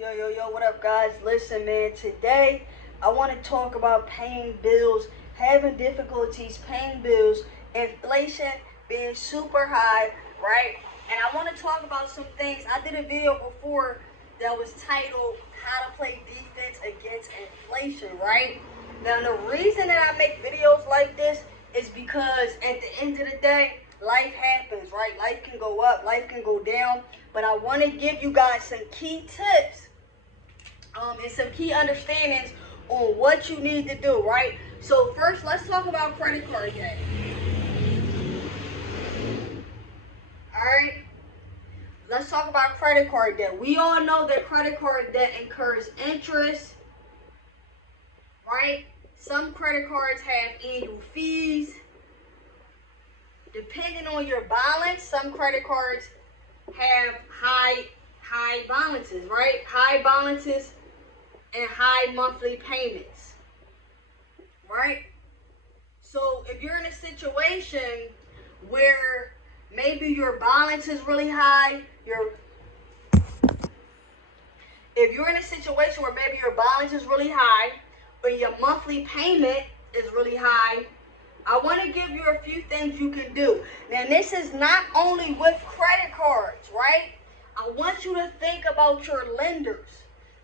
Yo, what up, guys? Listen, man, today I want to talk about paying bills, having difficulties paying bills, inflation being super high, right? And I want to talk about some things. I did a video before that was titled How to Play Defense Against Inflation, right? Now, the reason that I make videos like this is because at the end of the day, life happens, right? Life can go up, life can go down, but I want to give you guys some key tips and some key understandings on what you need to do, right? So first, let's talk about credit card debt. All right, let's talk about credit card debt. We all know that credit card debt incurs interest, right? Some credit cards have annual fees. Depending on your balance, some credit cards have high balances, right? High balances and high monthly payments, right? So if you're in a situation where maybe your balance is really high, if you're in a situation where maybe your balance is really high, but your monthly payment is really high, I want to give you a few things you can do. Now, this is not only with credit cards, right? I want you to think about your lenders,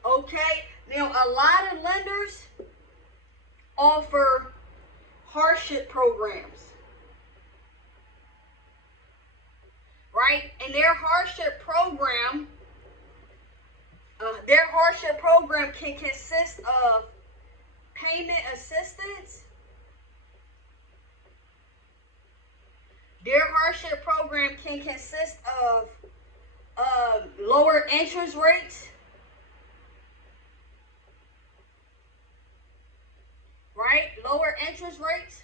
okay? Now, a lot of lenders offer hardship programs, right? And their hardship program can consist of payment assistance. Their hardship program can consist of lower interest rates, right? Lower interest rates.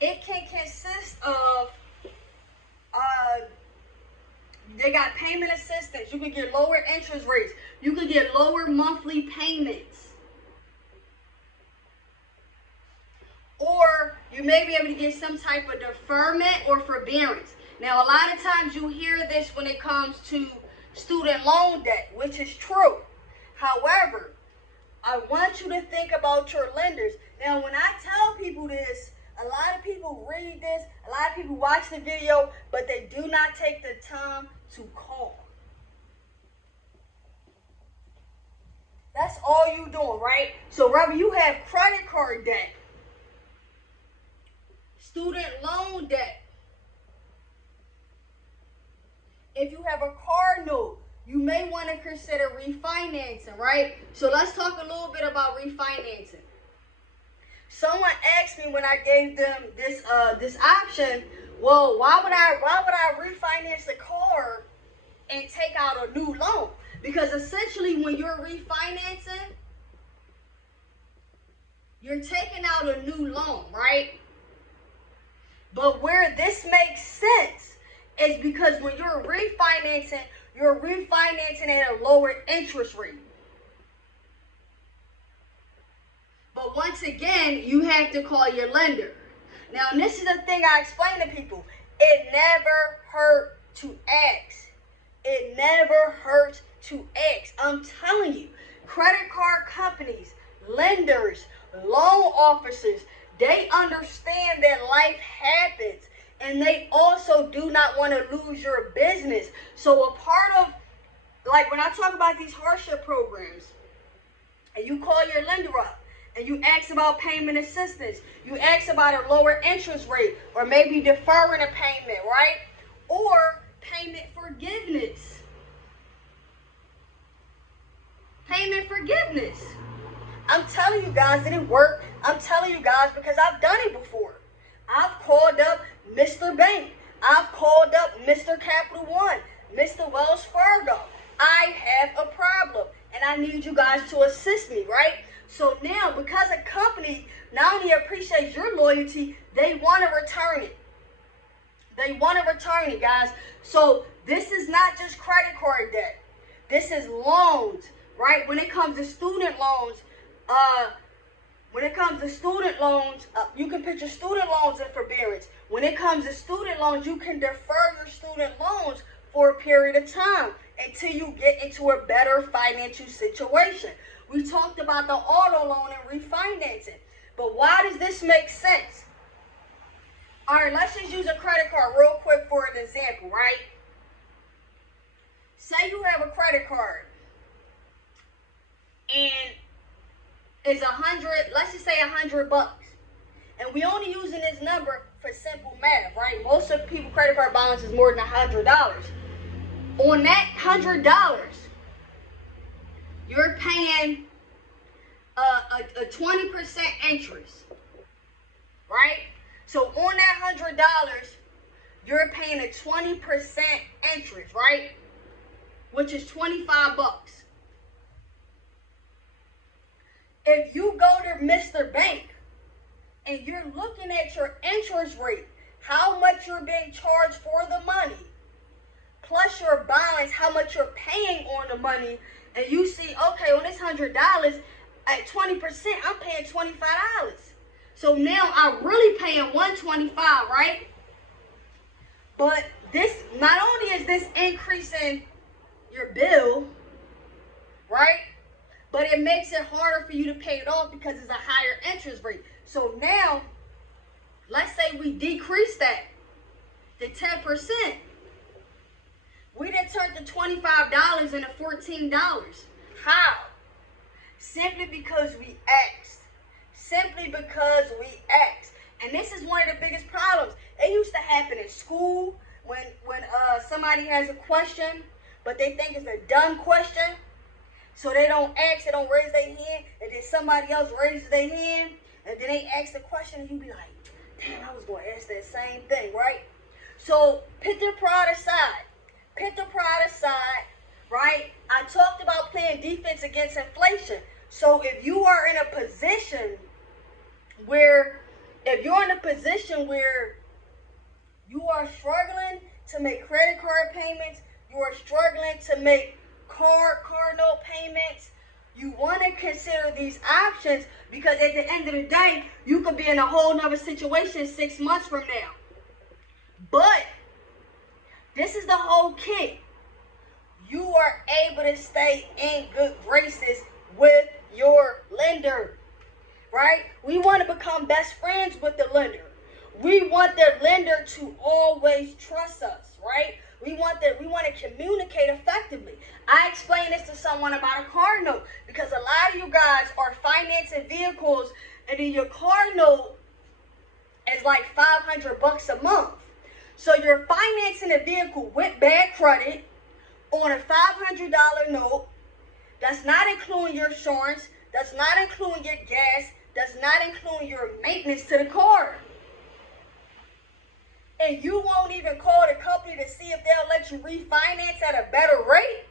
It can consist of, they got payment assistance. You can get lower interest rates. You can get lower monthly payments. Or you may be able to get some type of deferment or forbearance. Now, a lot of times you hear this when it comes to student loan debt, which is true. However, I want you to think about your lenders. Now, when I tell people this, a lot of people read this, a lot of people watch the video, but they do not take the time to call. That's all you doing, right? So whether you have credit card debt, student loan debt, if you have a car note, you may want to consider refinancing, right? So let's talk a little bit about refinancing. Someone asked me when I gave them this option, well, why would I refinance the car and take out a new loan? Because essentially when you're refinancing, you're taking out a new loan, right? But where this makes sense is because when you're refinancing at a lower interest rate. But once again, you have to call your lender. Now, and this is the thing I explain to people. It never hurts to ask. It never hurts to ask. I'm telling you, credit card companies, lenders, loan officers, they understand that life happens. And they also do not want to lose your business. So a part of, like when I talk about these hardship programs, and you call your lender up, and you ask about payment assistance, you ask about a lower interest rate, or maybe deferring a payment, right? Or payment forgiveness. Payment forgiveness. I'm telling you guys, it didn't work. I'm telling you guys because I've done it before. I've called up Mr. Bank. I've called up Mr. Capital One, Mr. Wells Fargo. I have a problem and I need you guys to assist me, right? So now, because a company not only appreciates your loyalty, they want to return it. They want to return it, guys. So this is not just credit card debt. This is loans, right? When it comes to student loans, you can put your student loans in forbearance. When it comes to student loans, you can defer your student loans for a period of time until you get into a better financial situation. We talked about the auto loan and refinancing. But why does this make sense? All right, let's just use a credit card real quick for an example, right? Say you have a credit card and it's let's just say $100. And we only using this number for simple math, right? Most of people credit card balance is more than $100. On that $100, you're paying a 20% interest, right? So on that $100, you're paying a 20% interest, right? Which is $25. If you go to Mr. Bank and you're looking at your interest rate, how much you're being charged for the money, plus your balance, how much you're paying on the money, and you see, okay, on this $100, at 20%, I'm paying $25. So now I'm really paying $125, right? But this, not only is this increasing your bill, right? But it makes it harder for you to pay it off because it's a higher interest rate. So now, let's say we decrease that to 10%. We done turned the $25 into $14. How? Simply because we asked. Simply because we asked. And this is one of the biggest problems. It used to happen in school when somebody has a question, but they think it's a dumb question. So they don't ask, they don't raise their hand, and then somebody else raises their hand, and then they ask the question, and you be like, damn, I was going to ask that same thing, right? So put the pride aside. Put the pride aside, right? I talked about playing defense against inflation. So if you are in a position where, you are struggling to make credit card payments, you are struggling to make car note payments, you want to consider these options, because at the end of the day, you could be in a whole nother situation 6 months from now. But this is the whole key. You are able to stay in good graces with your lender, right? We want to become best friends with the lender. We want the lender to always trust us, right? We want to communicate effectively. I explained this to someone about a car note, because a lot of you guys are financing vehicles, and then your car note is like $500 a month. So you're financing a vehicle with bad credit on a $500 note. That's not including your insurance. That's not including your gas. That's not including your maintenance to the car. And you won't even call the company to see if they'll let you refinance at a better rate.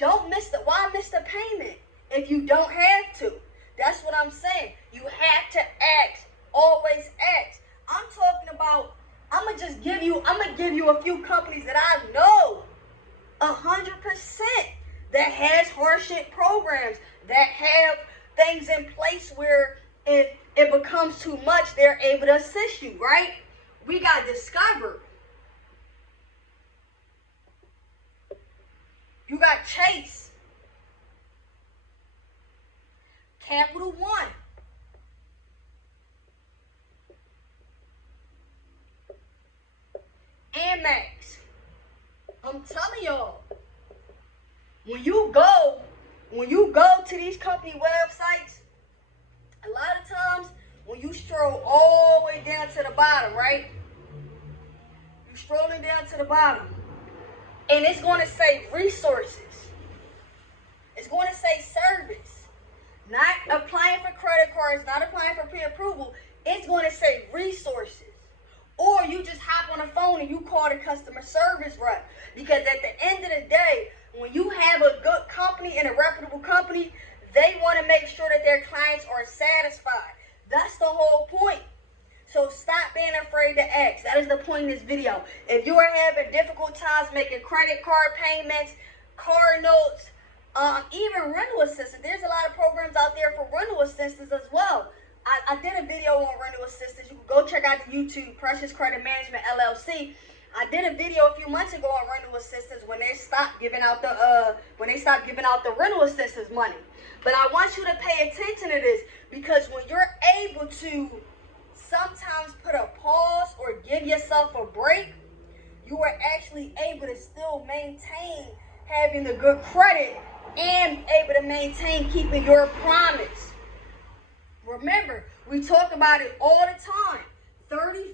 Why miss the payment if you don't have to? That's what I'm saying. You have to ask. Always ask. I'm talking about, I'm gonna give you a few companies that I know 100% that has hardship programs, that have things in place where if it becomes too much, they're able to assist you, right? We got Discover. You got Chase. Capital One. Amex. I'm telling y'all, when you go to these company websites, a lot of times when you stroll all the way down to the bottom, right? You're strolling down to the bottom, and it's going to say resources. It's going to say service. Not applying for credit cards, not applying for pre-approval. It's going to say resources. Or you just hop on the phone and you call the customer service rep. Because at the end of the day, when you have a good company and a reputable company, they want to make sure that their clients are satisfied. That's the whole point. So stop being afraid to ask. That is the point of this video. If you are having difficult times making credit card payments, car notes, even rental assistance. There's a lot of programs out there for rental assistance as well. I did a video on rental assistance. You can go check out the YouTube, Precious Credit Management LLC. I did a video a few months ago on rental assistance when they stopped giving out the rental assistance money. But I want you to pay attention to this, because when you're able to sometimes put a pause or give yourself a break, you are actually able to still maintain having the good credit and able to maintain keeping your promise. Remember, we talk about it all the time. 35%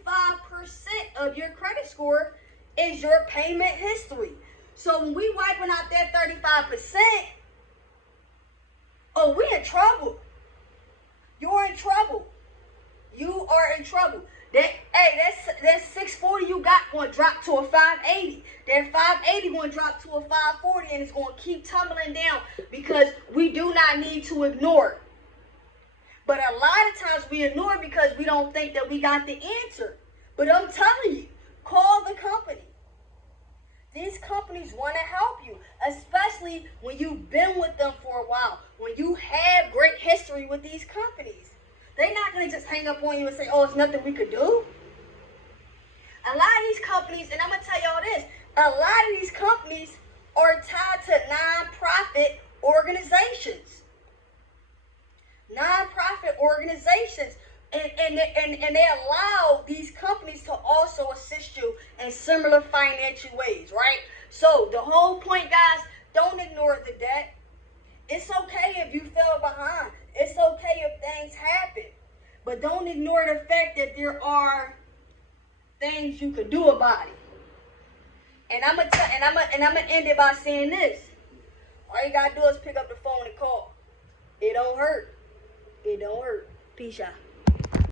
of your credit score is your payment history. So when we wiping out that 35%, oh, we in trouble. You're in trouble. You are in trouble. That 640 you got going to drop to a 580. That 580 going to drop to a 540, and it's going to keep tumbling down because we do not need to ignore it. But a lot of times we ignore it because we don't think that we got the answer. But I'm telling you, call the company. These companies want to help you, especially when you've been with them for a while, when you have great history with these companies. They're not going to just hang up on you and say, oh, it's nothing we could do. A lot of these companies, and I'm going to tell y'all this, a lot of these companies are tied to nonprofit organizations. Nonprofit organizations. And they allow these companies to also assist you in similar financial ways, right? So the whole point, guys, don't ignore the debt. It's okay if you fell behind. It's okay if things happen. But don't ignore the fact that there are things you could do about it. And I'm gonna end it by saying this. All you gotta do is pick up the phone and call. It don't hurt. It don't hurt. Peace out.